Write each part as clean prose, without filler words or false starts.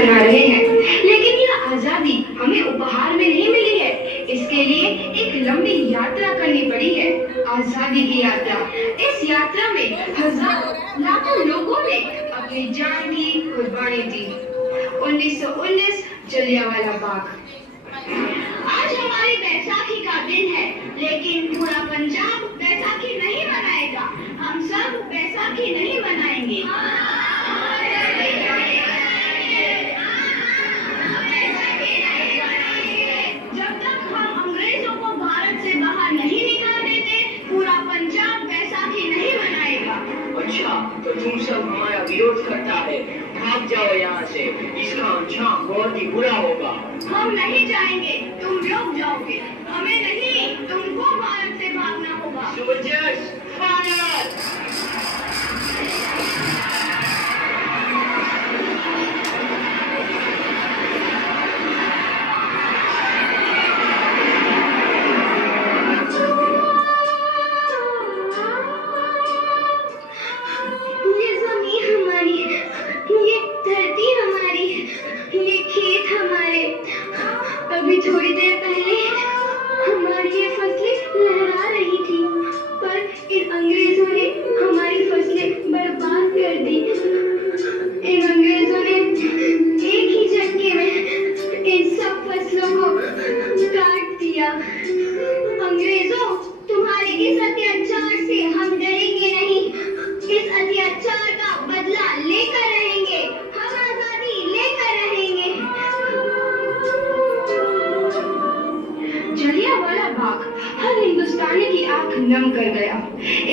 मना रहे हैं, लेकिन यह आजादी हमें उपहार में नहीं मिली है। इसके लिए एक लंबी यात्रा करनी पड़ी है, आजादी की यात्रा। इस यात्रा में हजारों लाखों लोगों ने अपनी जान की कुर्बानी दी। 1919 जलियांवाला बाग। आज हमारी बैसाखी का दिन है, लेकिन पूरा पंजाब बैसाखी नहीं मनाएगा। हम सब बैसाखी नहीं मनाएंगे। जब तक हम अंग्रेजों को भारत से बाहर नहीं निकाल देते, पूरा पंजाब बैसाखी नहीं मनाएगा। अच्छा, तो तुम सब हमारा विरोध करता है, भाग जाओ यहाँ से। इसका अंजाम बहुत ही बुरा होगा। हम नहीं जाएंगे, तुम रुक जाओगे। हमें नहीं, तुमको भारत से भागना होगा। Soldiers, fire! ये जमीन हमारी है, ये धरती हमारी है, ये खेत हमारे। अभी थोड़ी देर पहले हमारी ये फसलें लहरा रही थी, पर इन अंग्रेजों ने हमारी फसलें बर्बाद कर दी। इन अंग्रेजों ने एक ही झटके में इन सब फसलों को काट दिया। अंग्रेजों, तुम्हारे इस अत्याचार से हम डरेंगे नहीं। इस अत्याचार का बदला लेकर रहेंगे। हम आजादी लेकर रहेंगे। जलियांवाला बाग हर हिंदुस्तानी की आंख नम कर गया।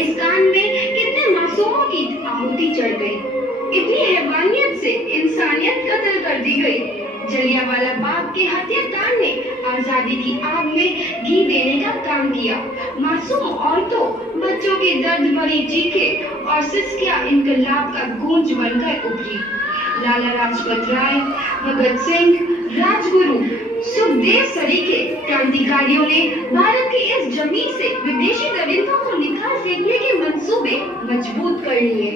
इस कांड में कितने मासूमों की आहुति चढ़ गई, इतनी हैवानियत से इंसानियत कत्ल कर दी गई। जलियांवाला बाग के हत्याकांड ने आजादी की आग में घी देने का काम किया। मासूम औरतों, बच्चों की दर्द भरी चीखें और सिसकियां इनकलाब का गूंज बनकर उभरी। लाला लाजपत राय, भगत सिंह, राजगुरु, सुखदेव सरीखे क्रांतिकारियों ने भारत की इस जमीन से विदेशी दरिंदों को निकाल फेंकने के मंसूबे मजबूत कर लिए।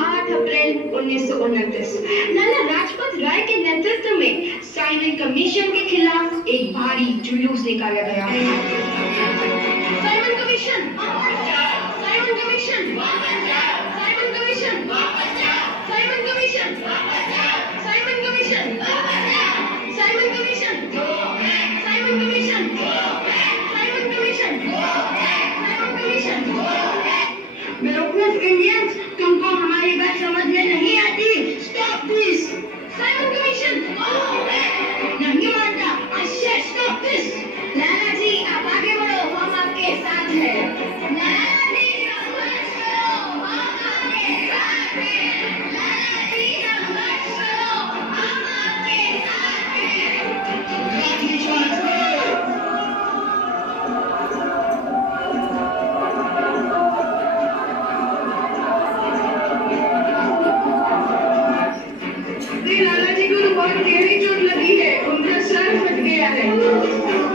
8 अप्रैल 1929 लाला लाजपत राय के नेतृत्व में साइमन कमीशन के खिलाफ एक भारी जुलूस निकाला गया। Simon commission, Simon commission, Simon commission, Simon commission, Simon commission, Simon commission, Simon commission, Simon commission, Simon commission. बेवकूफ इंडियंस, तुमको हमारी बात समझ में नहीं आती। Stop this. साइमन कमीशन नहीं मानता। अच्छा, स्टॉप दिस। लाला जी, आप आगे बढ़ो, हम आपके साथ हैं। लाला जी, संघर्ष करो, हम आपके साथ हैं। लाला जी, संघर्ष करो, हम आपके साथ हैं। लाठी चार्ज करो। लाला जी को तो बहुत गहरी चोट लगी है, उनका सर फट गया है।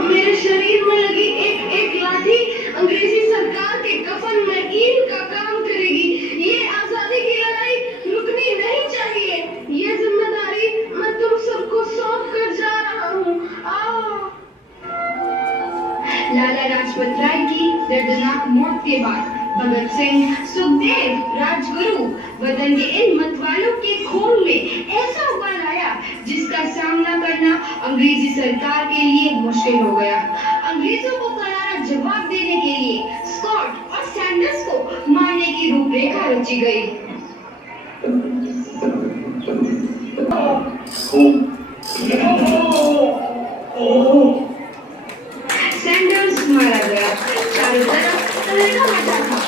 मेरे शरीर में लगी एक एक लाठी अंग्रेजी सरकार के कफन में ईंट का काम करेगी। ये आजादी की लड़ाई रुकनी नहीं चाहिए। ये जिम्मेदारी मैं तुम सबको सौंप कर जा रहा हूँ। आओ। लाला लाजपत राय की दर्दनाक मौत के बाद भगत सिंह, सुखदेव, राजगुरु वतन के इन मतवालों के खून में ऐसा उबाल आया जिसका सामना करना अंग्रेजी सरकार के लिए मुश्किल हो गया। अंग्रेजों को करारा जवाब देने के लिए स्कॉट और सैंडर्स को मारने की रूपरेखा रची गई। सैंडर्स मारा गया। चारों तरफ तहलका मचा था।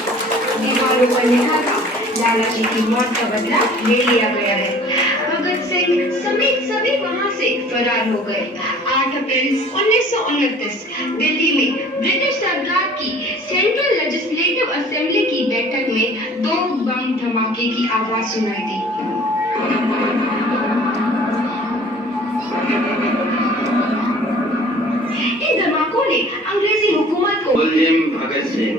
दीवारों पर लिखा था, लाला जी की मौत का बदला ले लिया गया है। भगत सिंह समेत सभी वहां से फरार हो गए। 8 अप्रैल 1929 दिल्ली में ब्रिटिश सरकार की सेंट्रल लेजिस्लेटिव असेंबली की बैठक में 2 बम धमाके की आवाज सुनाई दी। इन धमाकों ने अंग्रेजी हुकूमत को मुल्जिम भगत सिंह,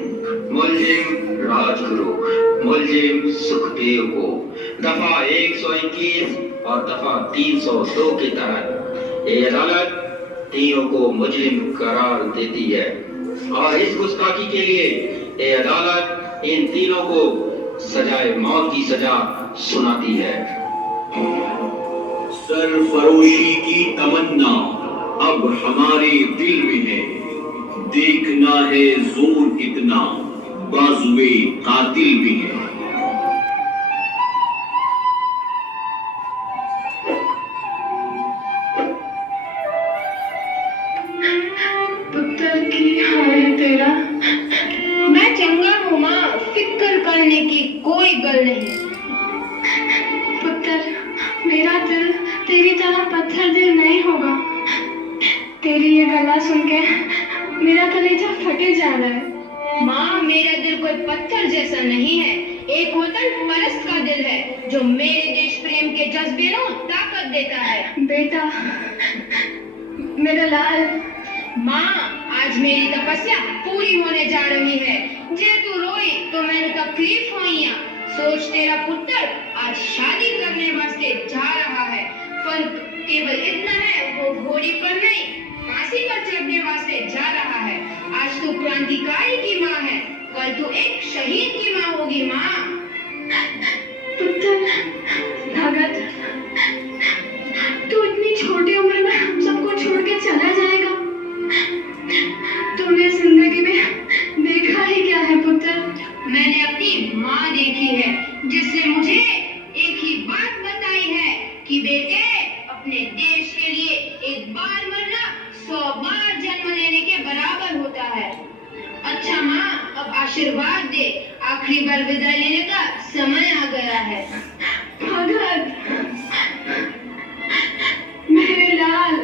मुल्जिम राजगुरु, मुल्जिम सुखदेव को दफा 121 और दफा 302 के तहत ये अदालत तीनों को मुजरिम करार देती है और इस गुस्ताखी के लिए ये अदालत इन तीनों को सजाए मौत की सजा सुनाती है। सरफरोशी की तमन्ना अब हमारे दिल में है, देखना है जोर इतना बाजुए कातिल भी है। पुत्र की हाय तेरा। मैं चंगा हूँ माँ, फिक्र करने की कोई गल नहीं। पुत्र, मेरा दिल तेरी तरह पत्थर दिल नहीं होगा। तेरी ये गला सुन के मेरा कलेजा फटे जा रहा है। माँ, मेरा दिल कोई पत्थर जैसा नहीं है, एक वतन परस्त का दिल है जो मेरे देश प्रेम के जज्बे को ताकत देता है। बेटा, मेरा लाल। माँ, आज मेरी तपस्या पूरी होने जा रही है। जे तू रोई तो मैंने तकलीफ हुई। सोच, तेरा पुत्र आज शादी करने वास्ते जा रहा है। फर्क केवल इतना है, वो घोड़ी पर नहीं फांसी पर चढ़ने वास्ते जा रहा है। आज तू क्रांतिकारी की माँ है, कल तू एक शहीद की माँ होगी। माँ। पुत्र, भगत, तू इतनी छोटी उम्र में हम सबको छोड़ के चला जाएगा। तुमने जिंदगी में देखा ही क्या है पुत्र? मैंने अपनी माँ देखी है, जिसने मुझे एक ही बात बताई है कि बेटे, अपने देश के लिए एक बार मरना 100 बार जन्म लेने के बराबर होता है। अच्छा माँ, अब आशीर्वाद दे, आखिरी बार विदाई लेने का समय आ गया है। भगत, मेरे लाल।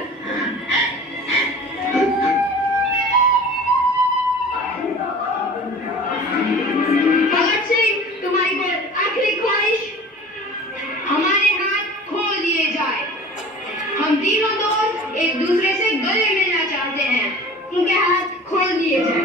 भगत सिंह, तुम्हारी कोई आखिरी ख्वाहिश? हमारे हाथ खोल दिए जाए। हम तीनों दोस्त एक दूसरे से गले मिलना चाहते हैं, उनके हाथ खोल दिए जाए।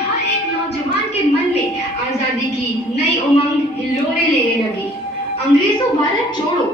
हर एक नौजवान के मन में आजादी की नई उमंग हिलोरे लेने लगी। अंग्रेजों भारत छोड़ो